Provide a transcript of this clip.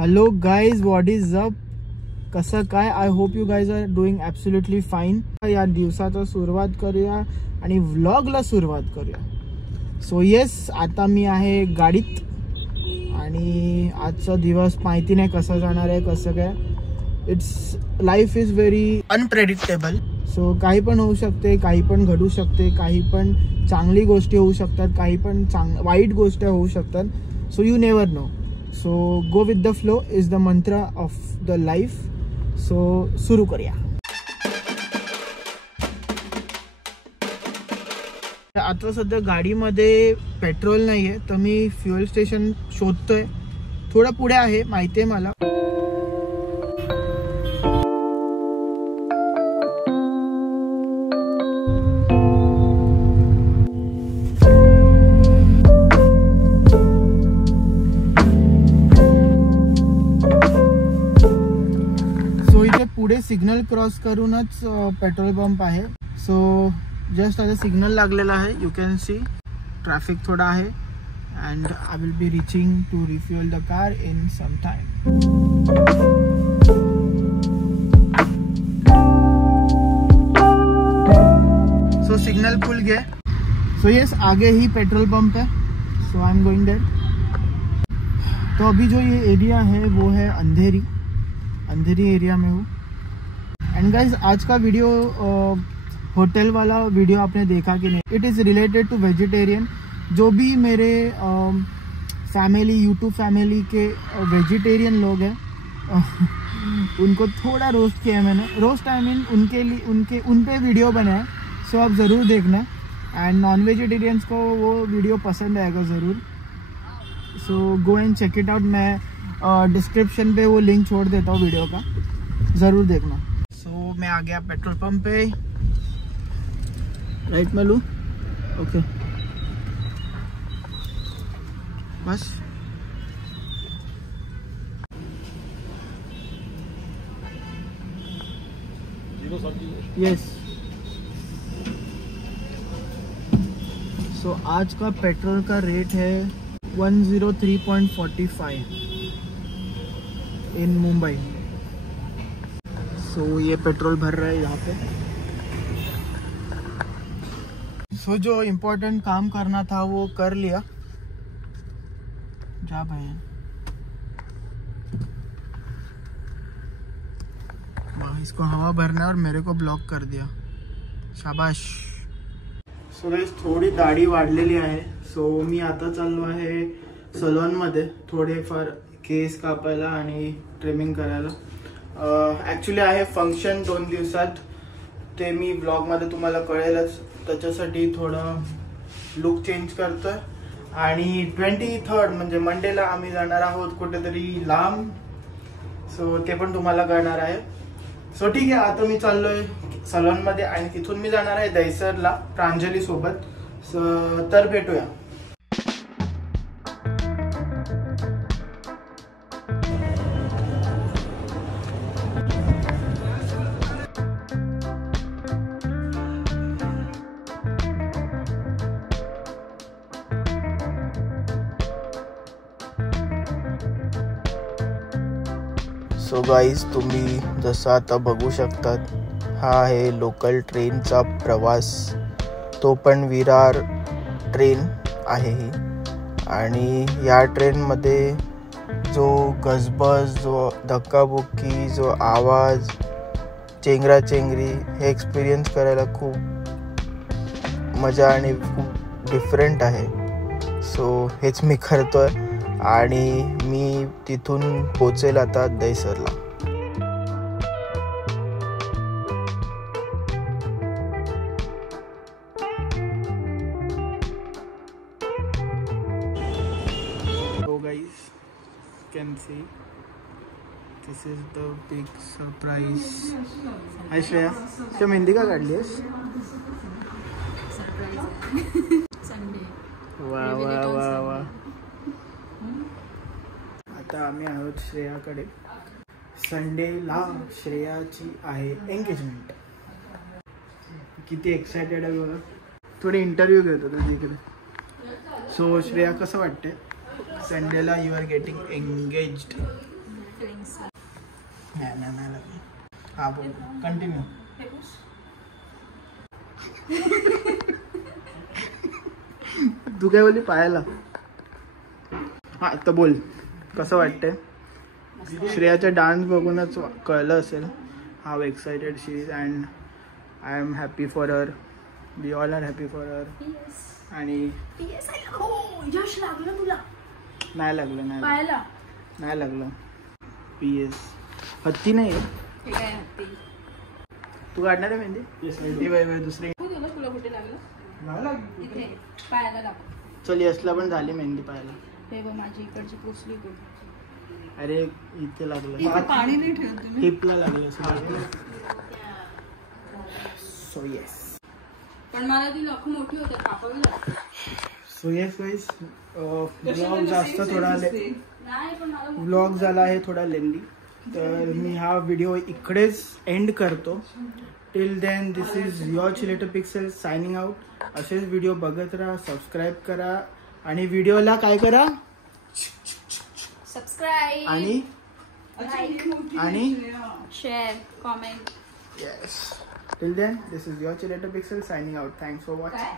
Hello guys, what is up, कसं काय? I hope you guys are doing absolutely fine. या दिवसाचा सुरुवात करूया आणि व्लॉगला सुरुवात करूया. सो येस, आता मी आहे गाडीत आणि आजचा दिवस माहिती नाही कसा जाणार आहे, कसं काय. It's life is very unpredictable. So काही पण होऊ शकते, काही पण घडू शकते, काही पण चांगली गोष्टी होऊ शकतात, काही पण वाईट गोष्टी होऊ शकतात. So you never know. So go with the flow is the मंत्र ऑफ द लाईफ. सो सुरू करूया. आता सध्या गाडीमध्ये पेट्रोल नाही आहे, तर मी फ्युएल स्टेशन शोधतोय. थोडं पुढे आहे, माहिती आहे मला. पुढे सिग्नल क्रॉस करूनच पेट्रोल पंप आहे. सो जस्ट आता सिग्नल लागलेला आहे. यू कॅन सी ट्रॅफिक थोडा आहे and I will be reaching to refuel the car in some time. So signal पुल गए. सो यस, आगे ही पेट्रोल पंप है. So I am going there. तो अभी जो ये एरिया है वो है अंधेरी एरिया में हूँ. एंड गाइज, आज का वीडियो होटल वाला वीडियो आपने देखा कि नहीं? It is related to vegetarian. जो भी मेरे फैमिली, यूट्यूब फैमिली के वेजिटेरियन लोग हैं उनको थोड़ा रोस्ट किया है मैंने. रोस्ट आई मीन उनके लिए उन पे वीडियो बनाया. सो आप ज़रूर देखना. एंड नॉन वेजिटेरियंस को वो वीडियो पसंद आएगा ज़रूर. So go and check it out. मैं डिस्क्रिप्शन पे वो लिंक छोड़ देता हूँ वीडियो का, ज़रूर देखना. सो मैं आ गया पेट्रोल पंप पे. राइट में लूँ? ओके, बस. यस. सो आज का पेट्रोल का रेट है 103.45 इन मुंबई. सो ये पेट्रोल भर रहा है यहाँ पे. सो जो इम्पोर्टेंट काम करना था वो कर लिया. जा भाई, इसको हवा भरना और मेरे को ब्लॉक कर दिया. शाबाश. सो गाइस, थोडी दाढी वाढलेली आहे. सो मी आता चाललो आहे सलॉनमध्ये थोडेफार केस कापायला आणि ट्रिमिंग करायला. ॲक्च्युली आहे फंक्शन 2 दिवसात. ते मी ब्लॉगमध्ये तुम्हाला कळेलच. त्याच्यासाठी थोडं लुक चेंज करतोय. आणि 23rd म्हणजे मंडेला आम्ही जाणार आहोत कुठेतरी लांब. सो ते पण तुम्हाला कळणार आहे. सो ठीक आहे, आता मी चाललोय सलॉनमध्ये आणि तिथून मी जाणार आहे दहिसरला प्रांजली सोबत. तर भेटूया. सो गाईज, तुम्ही जसं आता बघू शकतात, हा आहे लोकल ट्रेनचा प्रवास. तो पण विरार ट्रेन आहे ही. आणि या ट्रेनमध्ये जो गजबज, जो धक्काबुक्की, जो आवाज, चेंगराचेंगरी, हे एक्सपिरियन्स करायला खूप मजा आणि खूप डिफरंट आहे. सो हेच मी करतोय आणि मी तिथून पोचेल आता दहिसरला. So guys, can see this is the big surprise. Hi Shreya, क्या मेहंदी का काढली आहेस? संडे. वा वा वा वा. आता आम्ही आहोत श्रेयाकडे. संडेला श्रेयाची आहे एंगेजमेंट. किती एक्साइटेड आहे बघा. थोडे इंटरव्ह्यू घेतो तिकडे. सो श्रेया, कसं वाटते? संडेला you are getting engaged. Feelings नाही लागली. हा बोल कंटिन्यू. तू काय बोलली पायाला? हा तर बोल कसं वाटतंय? श्रेयाचा डान्स बघूनच कळलं असेल how excited she is and I am happy for her. We all are happy for her. आणि यश लागलं तुला? नाही लागलं. पायाला नाही लागलं. PS हत्ती नाही आहे. हे काय हत्ती? तू काढणार आहे मेहंदी? दुसरी तुला कुठे लागलं? इथे पायाला लागलं. चल यशला पण झाली मेहंदी पायाला. हे बघ माझी इकडची पोचली कुठे? अरे इथे लागलं. पाणी नाही ठेवत तुम्ही? हिपला लागलं. So yes. पण मला ती नख मोठी होते कापावी लागते. सो येस गाइस व्लॉग जास्त थोडा नाही पण मला व्लॉग झाला आहे थोडा लेंदी. तर मी हा व्हिडिओ इकडेच एंड करतो. Till then this is your chillator pixel signing out. असेच व्हिडिओ बघत राहा, सबस्क्राईब करा आणि व्हिडिओला काय करा? सबस्क्राईब आणि share comment. Yes. Till then this is your chillator pixel signing out. Thanks for watching. काय?